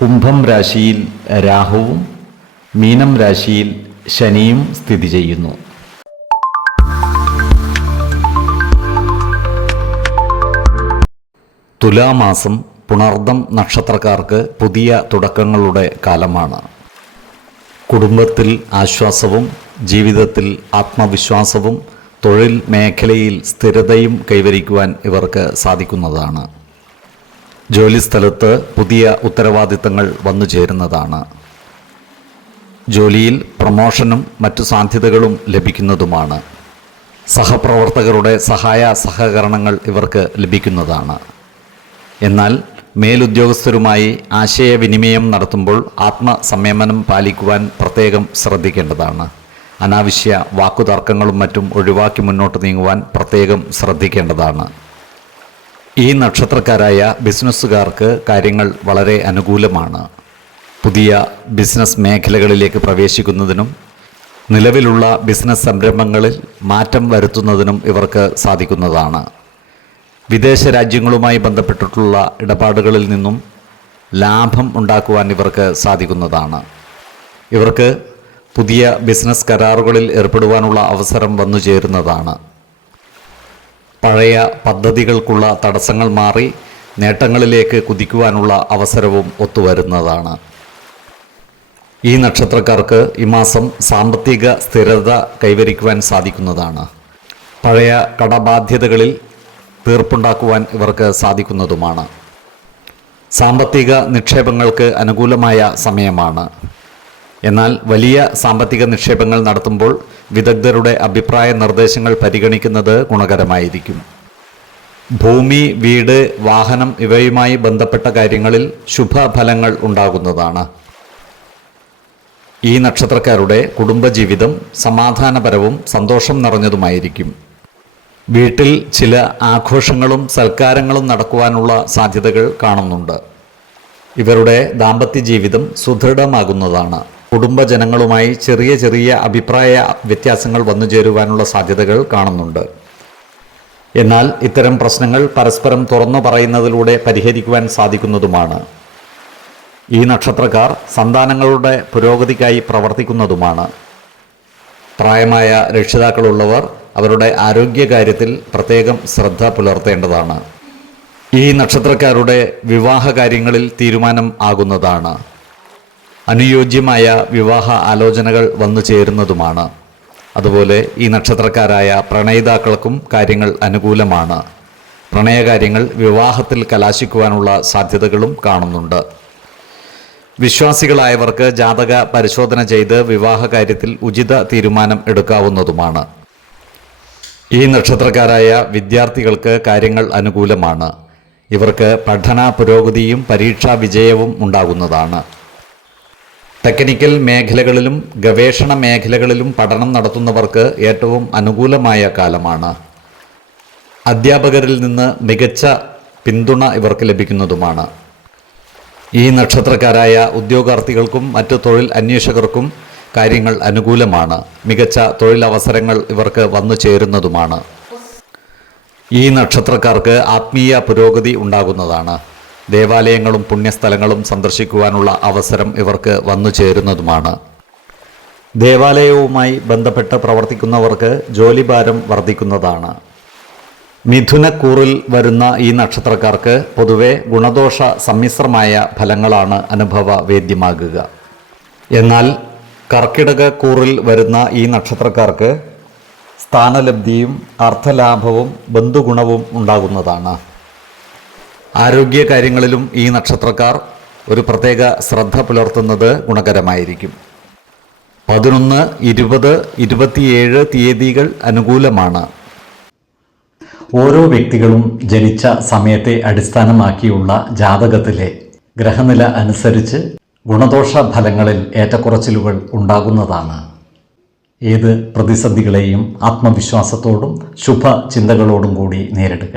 കുംഭം രാശിയിൽ രാഹുവും മീനം രാശിയിൽ ശനിയും സ്ഥിതി ചെയ്യുന്നു. തുലാമാസം പുണർദം നക്ഷത്രക്കാർക്ക് പുതിയ തുടക്കങ്ങളുടെ കാലമാണ്. കുടുംബത്തിൽ ആശ്വാസവും ജീവിതത്തിൽ ആത്മവിശ്വാസവും തൊഴിൽ മേഖലയിൽ സ്ഥിരതയും കൈവരിക്കുവാൻ ഇവർക്ക് സാധിക്കുന്നതാണ്. ജോലിസ്ഥലത്ത് പുതിയ ഉത്തരവാദിത്തങ്ങൾ വന്നു ചേരുന്നതാണ്. ജോലിയിൽ പ്രമോഷനും മറ്റു സാധ്യതകളും ലഭിക്കുന്നതുമാണ്. സഹപ്രവർത്തകരുടെ സഹായ സഹകരണങ്ങൾ ഇവർക്ക് ലഭിക്കുന്നതാണ്. എന്നാൽ മേലുദ്യോഗസ്ഥരുമായി ആശയവിനിമയം നടത്തുമ്പോൾ ആത്മസംയമനം പാലിക്കുവാൻ പ്രത്യേകം ശ്രദ്ധിക്കേണ്ടതാണ്. അനാവശ്യ വാക്കുതർക്കങ്ങളും മറ്റും ഒഴിവാക്കി മുന്നോട്ട് നീങ്ങുവാൻ പ്രത്യേകം ശ്രദ്ധിക്കേണ്ടതാണ്. ഈ നക്ഷത്രക്കാരായ ബിസിനസ്സുകാർക്ക് കാര്യങ്ങൾ വളരെ അനുകൂലമാണ്. പുതിയ ബിസിനസ് മേഖലകളിലേക്ക് പ്രവേശിക്കുന്നതിനും നിലവിലുള്ള ബിസിനസ് സംരംഭങ്ങളിൽ മാറ്റം വരുത്തുന്നതിനും ഇവർക്ക് സാധിക്കുന്നതാണ്. വിദേശ രാജ്യങ്ങളുമായി ബന്ധപ്പെട്ടിട്ടുള്ള ഇടപാടുകളിൽ നിന്നും ലാഭം ഉണ്ടാക്കുവാൻ ഇവർക്ക് സാധിക്കുന്നതാണ്. ഇവർക്ക് പുതിയ ബിസിനസ് കരാറുകളിൽ ഏർപ്പെടുവാനുള്ള അവസരം വന്നു ചേരുന്നതാണ് പഴയ പദ്ധതികൾക്കുള്ള തടസ്സങ്ങൾ മാറി നേട്ടങ്ങളിലേക്ക് കുതിക്കുവാനുള്ള അവസരവും ഒത്തുവരുന്നതാണ്. ഈ നക്ഷത്രക്കാർക്ക് ഈ മാസം സാമ്പത്തിക സ്ഥിരത കൈവരിക്കുവാൻ സാധിക്കുന്നതാണ്. പഴയ കടബാധ്യതകളിൽ തീർപ്പുണ്ടാക്കുവാൻ ഇവർക്ക് സാധിക്കുന്നതുമാണ്. സാമ്പത്തിക നിക്ഷേപങ്ങൾക്ക് അനുകൂലമായ സമയമാണ്. എന്നാൽ വലിയ സാമ്പത്തിക നിക്ഷേപങ്ങൾ നടത്തുമ്പോൾ വിദഗ്ധരുടെ അഭിപ്രായ നിർദ്ദേശങ്ങൾ പരിഗണിക്കുന്നത് ഗുണകരമായിരിക്കും. ഭൂമി വീട് വാഹനം ഇവയുമായി ബന്ധപ്പെട്ട കാര്യങ്ങളിൽ ശുഭഫലങ്ങൾ ഉണ്ടാകുന്നതാണ്. ഈ നക്ഷത്രക്കാരുടെ കുടുംബജീവിതം സമാധാനപരവും സന്തോഷം നിറഞ്ഞതുമായിരിക്കും. വീട്ടിൽ ചില ആഘോഷങ്ങളും സൽക്കാരങ്ങളും നടക്കുവാനുള്ള സാധ്യതകൾ കാണുന്നുണ്ട്. ഇവരുടെ ദാമ്പത്യ ജീവിതം സുദൃഢമാകുന്നതാണ്. കുടുംബജനങ്ങളുമായി ചെറിയ ചെറിയ അഭിപ്രായ വ്യത്യാസങ്ങൾ വന്നു ചേരുവാനുള്ള സാധ്യതകൾ കാണുന്നുണ്ട്. എന്നാൽ ഇത്തരം പ്രശ്നങ്ങൾ പരസ്പരം തുറന്നു പറയുന്നതിലൂടെ പരിഹരിക്കുവാൻ സാധിക്കുന്നതുമാണ്. ഈ നക്ഷത്രക്കാർ സന്താനങ്ങളുടെ പുരോഗതിക്കായി പ്രവർത്തിക്കുന്നതുമാണ്. പ്രായമായ രക്ഷിതാക്കളുള്ളവർ അവരുടെ ആരോഗ്യകാര്യത്തിൽ പ്രത്യേകം ശ്രദ്ധ പുലർത്തേണ്ടതാണ്. ഈ നക്ഷത്രക്കാരുടെ വിവാഹ കാര്യങ്ങളിൽ തീരുമാനം ആകുന്നതാണ്. അനുയോജ്യമായ വിവാഹ ആലോചനകൾ വന്നു ചേരുന്നതുമാണ്. അതുപോലെ ഈ നക്ഷത്രക്കാരായ പ്രണയിതാക്കൾക്കും കാര്യങ്ങൾ അനുകൂലമാണ്. പ്രണയകാര്യങ്ങൾ വിവാഹത്തിൽ കലാശിക്കുവാനുള്ള സാധ്യതകളും കാണുന്നുണ്ട്. വിശ്വാസികളായവർക്ക് ജാതക പരിശോധന ചെയ്ത് വിവാഹ കാര്യത്തിൽ ഉചിത തീരുമാനം എടുക്കാവുന്നതുമാണ്. ഈ നക്ഷത്രക്കാരായ വിദ്യാർത്ഥികൾക്ക് കാര്യങ്ങൾ അനുകൂലമാണ്. ഇവർക്ക് പഠന പുരോഗതിയും പരീക്ഷാ വിജയവും ഉണ്ടാകുന്നതാണ്. ടെക്നിക്കൽ മേഖലകളിലും ഗവേഷണ മേഖലകളിലും പഠനം നടത്തുന്നവർക്ക് ഏറ്റവും അനുകൂലമായ കാലമാണ്. അധ്യാപകരിൽ നിന്ന് മികച്ച പിന്തുണ ഇവർക്ക് ലഭിക്കുന്നതുമാണ്. ഈ നക്ഷത്രക്കാരായ ഉദ്യോഗാർത്ഥികൾക്കും മറ്റ് തൊഴിൽ അന്വേഷകർക്കും കാര്യങ്ങൾ അനുകൂലമാണ്. മികച്ച തൊഴിലവസരങ്ങൾ ഇവർക്ക് വന്നു ചേരുന്നതുമാണ്. ഈ നക്ഷത്രക്കാർക്ക് ആത്മീയ പുരോഗതി ഉണ്ടാകുന്നതാണ്. ദേവാലയങ്ങളും പുണ്യസ്ഥലങ്ങളും സന്ദർശിക്കുവാനുള്ള അവസരം ഇവർക്ക് വന്നു ചേരുന്നതുമാണ്. ദേവാലയവുമായി ബന്ധപ്പെട്ട് പ്രവർത്തിക്കുന്നവർക്ക് ജോലിഭാരം വർദ്ധിക്കുന്നതാണ്. മിഥുനക്കൂറിൽ വരുന്ന ഈ നക്ഷത്രക്കാർക്ക് പൊതുവെ ഗുണദോഷ സമ്മിശ്രമായ ഫലങ്ങളാണ് അനുഭവ വേദ്യമാകുക. എന്നാൽ കർക്കിടക കൂറിൽ വരുന്ന ഈ നക്ഷത്രക്കാർക്ക് സ്ഥാനലബ്ധിയും അർത്ഥലാഭവും ബന്ധുഗുണവും ഉണ്ടാകുന്നതാണ്. ആരോഗ്യ കാര്യങ്ങളിലും ഈ നക്ഷത്രക്കാർ ഒരു പ്രത്യേക ശ്രദ്ധ പുലർത്തുന്നത് ഗുണകരമായിരിക്കും. പതിനൊന്ന് ഇരുപത് ഇരുപത്തിയേഴ് തീയതികൾ അനുകൂലമാണ്. ഓരോ വ്യക്തികളും ജനിച്ച സമയത്തെ അടിസ്ഥാനമാക്കിയുള്ള ജാതകത്തിലെ ഗ്രഹനില അനുസരിച്ച് ഗുണദോഷ ഫലങ്ങളിൽ ഏറ്റക്കുറച്ചിലുകൾ ഉണ്ടാകുന്നതാണ്. ഏത് പ്രതിസന്ധികളെയും ആത്മവിശ്വാസത്തോടും ശുഭ ചിന്തകളോടും കൂടി നേരിടുക.